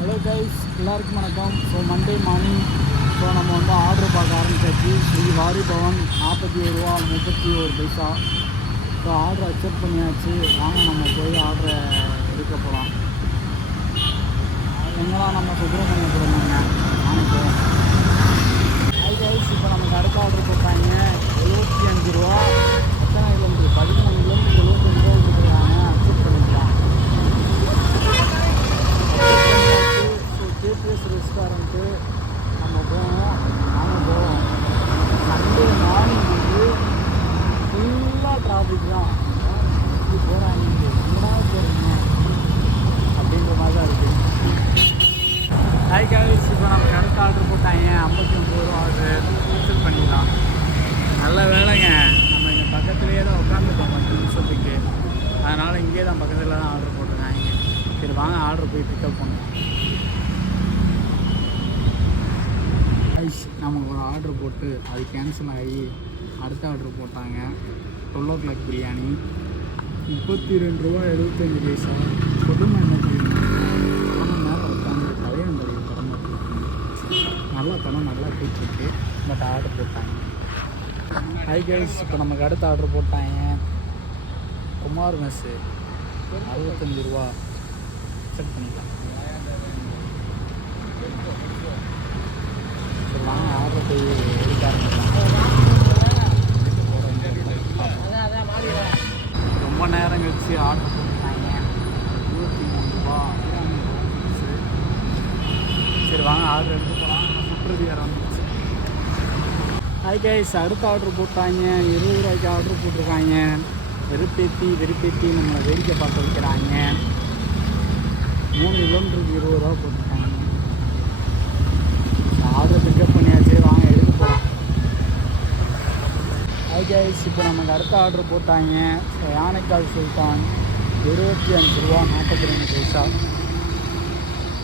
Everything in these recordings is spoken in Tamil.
ஹலோ கைஸ், எல்லாருக்கும் வணக்கம். ஸோ மண்டே மார்னிங் நம்ம வந்து ஆர்டர் பார்க்க ஆரம்பிச்சாச்சு. ஸ்ரீ வாரி பவன் 41 ரூபா 31 பைசா. ஸோ ஆர்டர் அக்செப்ட் பண்ணியாச்சு. வாங்க நம்ம போய் ஆர்டரை எடுக்க போகலாம். எங்கெல்லாம் நம்ம சுப்பிரமணியபுரம் வாங்கிப்போம். ஹாய் கைஸ், இப்போ நமக்கு அடுத்த ஆர்டர் போட்டாங்க 75 ரூபா. எத்தனை கிலோமீட்டர்? 13 கிலோமீட்டர் 75 ரூபா கொடுத்துருக்காங்க. அக்செப்ட் பண்ணிக்கலாம். கேபிஎஸ் ரெஸ்டாரண்ட்டு நம்ம போவோம். சண்டே மார்னிங் வந்து ஃபுல்லாக டிராஃபிக் தான். இப்படி போகிறாங்க, எங்கடா போகிறீங்க அப்படின்ற மாதிரி தான் இருக்குது. ஹாய் கைஸ், இப்போ நமக்கு அடுத்த ஆர்டர் போட்டாங்க 59 ரூபா ஆர்டர். அக்செப்ட் பண்ணிக்கலாம். நல்ல வேலைங்க, நம்ம இங்கே பக்கத்துலேயே தான் உட்காந்துருக்கோம் 10 நிமிஷத்துக்கு. அதனால் இங்கே தான் பக்கத்தில் தான் ஆர்டர் போட்டிருக்காங்க. சரி வாங்க ஆர்டர் போய் பிக்கப் பண்ணுவோம். நமக்கு ஒரு ஆர்டர் போட்டு அது கேன்சல் ஆகி அடுத்த ஆர்டர் போட்டாங்க 12 o'clock பிரியாணி 32 ரூபா 75 பைசா. கொடுமை என்ன தெரியுமா, 1 மணி நேரம் உட்காந்து கல்யாணம் படம் நல்லா படம் நல்லா போயிட்டுருக்கு. பட் ஆர்டர் போட்டாங்க. ஹை கைஸ், இப்போ நமக்கு அடுத்த ஆர்டர் போட்டாங்க குமார் மெஸ்ஸு 65 ரூபா. செக் பண்ணிக்கலாம். வாங்க ஆர்டர் போய் எடுக்க ஆரம்பிக்கலாம். ரொம்ப நேரம் கழிச்சு ஆர்டர் போட்டுருக்காங்க 23 ரூபா. சரி வாங்க ஆர்டர் எடுத்து போகலாம். சுற்றுறது வேறு வந்துச்சு. ஹாய் கைஸ், அடுத்த ஆர்டர் போட்டாங்க 20 ரூபாய்க்கு ஆர்டர் போட்டிருக்காங்க. வெறுப்பேற்றி நம்மளை வேடிக்கை பார்க்க வைக்கிறாங்க. 3 கிலோமீட்டருக்கு 20 ரூபா போட்டிருக்காங்க. ஆர்டர் பிக்கப் பண்ணியாச்சு, வாங்க எடுத்து போகலாம். ஹாய் கைஸ், இப்போ நமக்கு அடுத்த ஆர்டர் போட்டாங்க யானைக்கால் சுல்தான் 25 ரூபா 42 பைசா.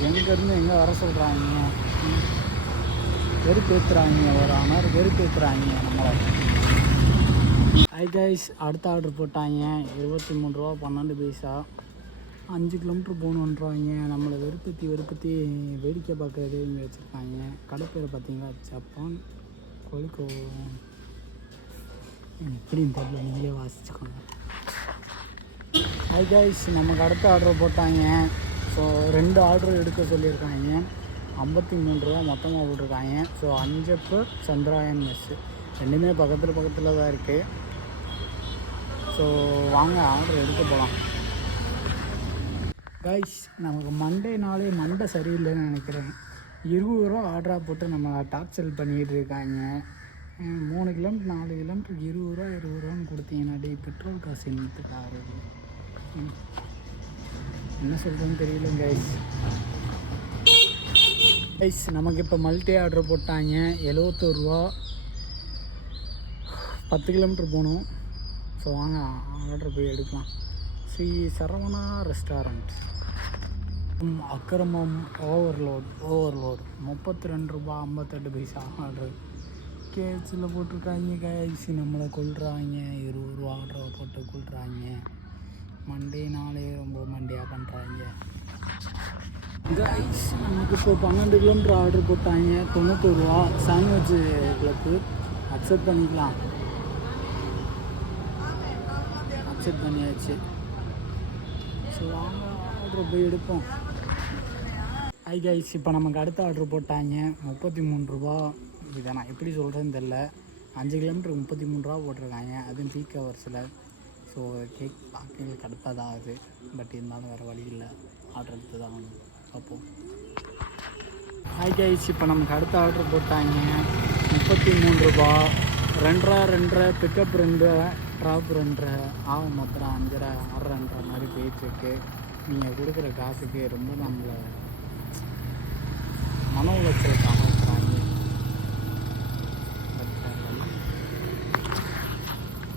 எங்கேருந்து எங்கே வர சொல்கிறாங்க, வெறுப்பேற்றுறாங்க. ஒரு ஆனர் வெறுப்பேற்றுறாங்க நம்மளை. ஹாய் கைஸ், அடுத்த ஆர்டர் போட்டாங்க 23 ரூபா 12 பைசா. 5 கிலோமீட்டர் போகணுன்றாங்க. நம்மளை வெறுப்பத்தி வேடிக்கை பார்க்குறதே இங்கே வச்சுருக்காங்க. கடை பேர் பார்த்தீங்களா, ஜப்பான் கொலிக்கோ. எப்படின்னு தெரியல, நீங்களே வாசிச்சுக்கோங்க. ஹாய் கைஸ், நமக்கு அடுத்த ஆர்டர் போட்டாங்க. ஸோ 2 ஆர்டர் எடுக்க சொல்லியிருக்காங்க. 53 ரூபா மொத்தமாக போட்டிருக்காங்க. ஸோ 5 சந்திராயன் மெஸ்ஸு ரெண்டுமே பக்கத்தில் தான் இருக்குது. ஸோ வாங்க ஆர்டர் எடுக்க போகலாம். கைஸ், நமக்கு மண்டே சரியில்லைன்னு நினைக்கிறேன். 20 ரூபா ஆர்டராக போட்டு நம்ம டார்ச்சர் பண்ணிக்கிட்டு இருக்காங்க. 3 கிலோமீட்டர் 4 கிலோமீட்டருக்கு 20 ரூபான்னு கொடுத்தீங்கன்னா பெட்ரோல் காசு என்னத்துக்காரு. என்ன சொல்கிறேன்னு தெரியல கைஸ். நமக்கு இப்போ மல்டி ஆர்டர் போட்டாங்க 71 ரூபா 10 கிலோமீட்டர் போகணும். ஸோ வாங்க ஆர்டர் போய் எடுக்கலாம். ஸ்ரீ சரவணா ரெஸ்டாரண்ட். அக்கிரமம் ஓவர்லோட் 32 ரூபா 58 பைசா ஆர்டர். கேஸில் போட்டிருக்காங்க கைஸ். நம்மளை கொள்றாங்க. 20 ரூபா ஆர்டரை போட்டு கொள்றாங்க. மண்டே நாளே ரொம்ப மண்டியாக பண்ணுறாங்க கைஸ். நமக்கு இப்போ 12 கிலோமீட்டர் ஆர்டர் போட்டாங்க 91 ரூபா. சாண்ட்விச் கிளப்பு அக்செப்ட் பண்ணிக்கலாம். அக்செப்ட் பண்ணியாச்சு. ஸோ வாங்க ஆர்டர் போய் எடுப்போம். ஹாய் கைஸ், இப்போ நமக்கு அடுத்த ஆர்டர் போட்டாங்க 33 ரூபா. இதை நான் எப்படி சொல்கிறேன்னு தெரில. 5 கிலோமீட்டருக்கு 33 ரூபா போட்டிருக்காங்க. அதுவும் பீக் ஹவர்ஸில். ஸோ கேக் பார்க்க கடுப்பாக தான் ஆகுது. பட் இருந்தாலும் வேறு வழி இல்லை, ஆர்டர் எடுத்து தான் வாங்க பார்ப்போம். ஹாய் கைஸ், இப்போ நமக்கு அடுத்த ஆர்டர் போட்டாங்க 33 ரூபா. 2.5 பிக்கப் 2 ட்ராப் 2 ஆகும். மொத்தம் 5.5 6.5 மாதிரி போயிட்டுருக்கு. நீங்கள் கொடுக்குற காசுக்கு ரொம்ப நம்மளை மன உளைச்சல் காப்பாற்றுறாங்க.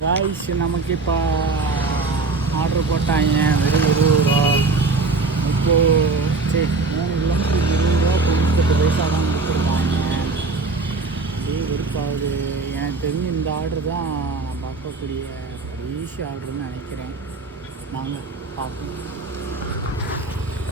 கைஸ், நமக்கு இப்போ ஆர்டர் போட்டாங்க வெறும் 20 ரூபா. 3 கிலோமீட்டருக்கு 20 ரூபா 98 பைசா தான் கொடுத்துருக்காங்க. அப்படியே வெறுப்பாகுது. எனக்கு தெரிஞ்சு இந்த ஆர்டர் தான் நான் பார்க்கக்கூடிய கடைசி ஆர்டர்னு நினைக்கிறேன். நாங்கள் பார்ப்போம்.